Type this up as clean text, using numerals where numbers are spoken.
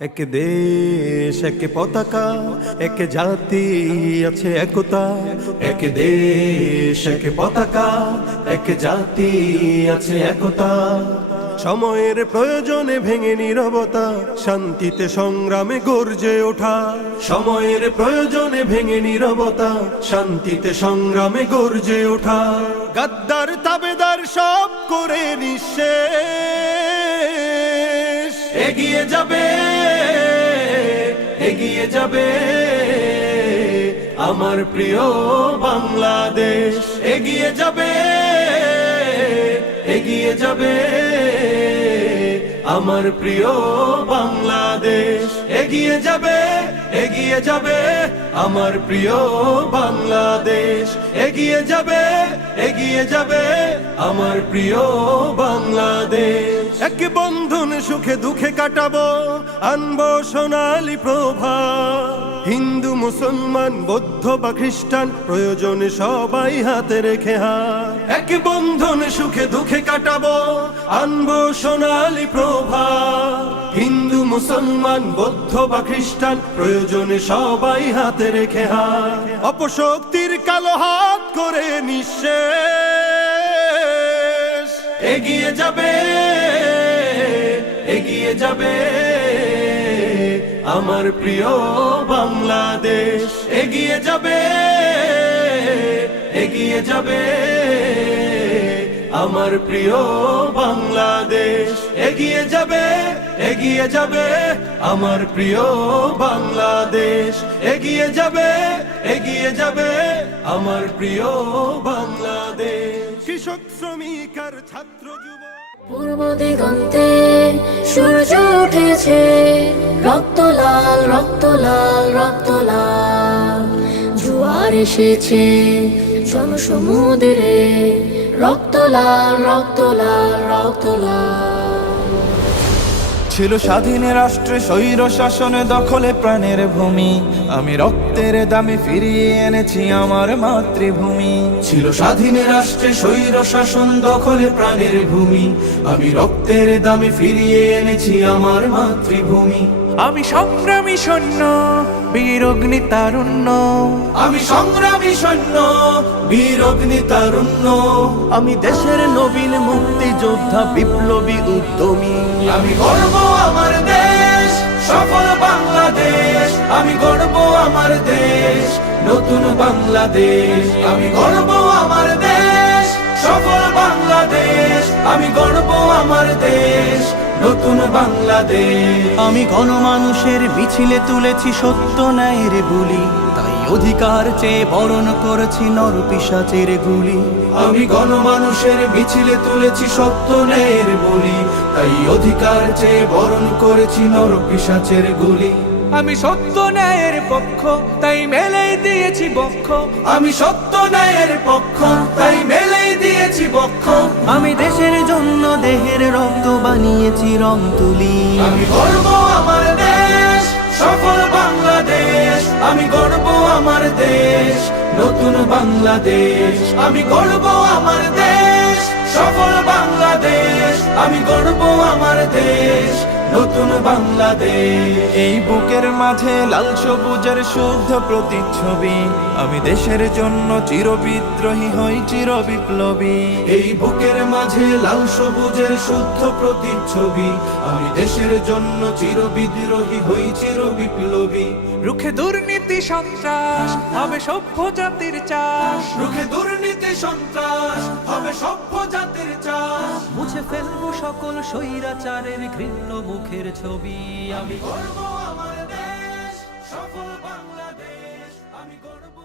এক দেশ এক পতাকা, এক জাতি আছে একতা। এক দেশ এক পতাকা, এক জাতি আছে একতা। সময়ের প্রয়োজনে ভেঙে নীরবতা, শান্তিতে সংগ্রামে গর্জে ওঠা। সময়ের প্রয়োজনে ভেঙে নীরবতা, শান্তিতে সংগ্রামে গর্জে ওঠা। গাদ্দার তাবেদার সব করে নিঃশেষ, এগিয়ে যাবে এগিয়ে যাবে আমার প্রিয় বাংলাদেশ। এগিয়ে যাবে এগিয়ে যাবে আমার প্রিয় বাংলাদেশ। এগিয়ে যাবে এগিয়ে যাবে আমার প্রিয় বাংলাদেশ। এগিয়ে যাবে এগিয়ে যাবে আমার প্রিয় বাংলাদেশ। এক বন্ধন সুখে দুঃখে কাটাবো, আনবো সোনালী প্রভা। হিন্দু মুসলমান বৌদ্ধ বা খ্রিস্টান, প্রয়োজনে সবাই হাতে রেখে হাত। এক বন্ধন সুখে দুঃখে কাটাবো, আনবো সোনালী প্রভা। হিন্দু মুসলমান বৌদ্ধ বা খ্রিস্টান, প্রয়োজনে সবাই হাতে রেখে হাত। অপশক্তির কালো হাত করে নিঃশেষ, এগিয়ে যাবে এগিয়ে যাবে আমার প্রিয় বাংলাদেশ। এগিয়ে যাবে এগিয়ে যাবে আমার প্রিয় বাংলাদেশ। এগিয়ে যাবে এগিয়ে যাবে আমার প্রিয় বাংলাদেশ। এগিয়ে যাবে এগিয়ে যাবে আমার প্রিয় বাংলাদেশ। কৃষক শ্রমিক আর ছাত্র যুব, পূর্ব দিগন্তে সূর্য উঠেছে, রক্ত লাল রক্ত লাল রক্ত লাল। জোয়ার এসেছে জনসমুদ্রে, রক্ত লাল রক্ত লাল রক্ত লাল। ছিল স্বাধীন রাষ্ট্রে স্বৈর শাসনে দখলে প্রাণের ভূমি, আমি রক্তের দামে ফিরিয়ে এনেছি আমার মাতৃভূমি। ছিল স্বাধীন রাষ্ট্রে স্বৈর শাসন দখলে প্রাণের ভূমি, আমি রক্তের দামে ফিরিয়ে এনেছি আমার মাতৃভূমি। আমি সংগ্রামী সৈন্য, বীর অগ্নি তারুণ্য। আমি সংগ্রামী সৈন্য, বীর অগ্নি তারুণ্য। আমি দেশের নবীন মুক্তিযোদ্ধা, বিপ্লবী উদ্যমী। আমি গর্ব আমার দেশ, সফল বাংলাদেশ। আমি গর্ব আমার দেশ, নতুন বাংলাদেশ। আমি গর্ব আমার দেশ, সফল বাংলাদেশ। আমি গর্ব আমার দেশ, নতুন বাংলাদেশ। আমি গণমানুষের মিছিলে তুলেছি সত্য ন্যায়ের বুলি, তাই অধিকার চেয়ে বরণ করেছি নর পিশাচের গুলি। আমি গণমানুষের মিছিলে তুলেছি সত্য ন্যায়ের বলি, তাই অধিকার চেয়ে বরণ করেছি নর পিশাচের গুলি। আমি সত্য ন্যায়ের পক্ষ, তাই মেলেই দিয়েছি বক্ষ। আমি সত্য ন্যায়ের পক্ষ, তাই মেলেই দিয়েছি বক্ষ। আমি দেশের জন্য দেহের রক্ত বানিয়েছি রং তুলি। আমি গর্ব আমার দেশ, সফল বাংলাদেশ। আমি গর্ব আমার দেশ, নতুন বাংলাদেশ। আমি গর্ব আমার দেশ, সফল বাংলাদেশ। আমি গর্ব আমার দেশ, নতুন বাংলাদেশ। এই বুকের মাঝে লাল সবুজের শুদ্ধ প্রতিচ্ছবি, আমি দেশের জন্য চির বিদ্রোহী হই চির বিপ্লবী। এই বুকের মাঝে লাল সবুজের শুদ্ধ প্রতিচ্ছবি, আমি দেশের জন্য চির বিদ্রোহী হই চির বিপ্লবী। রুখে দুর্নীতি সন্ত্রাস, হবে সভ্য জাতির চাষ। রুখে দুর্নীতি সন্ত্রাস, হবে সভ্য জাতির চাষ। মুছে ফেলবো সকল স্বৈরাচারের ঘৃণ্য মুখের ছবি। আমি গর্ব আমার দেশ, সফল বাংলাদেশ। আমি গর্ব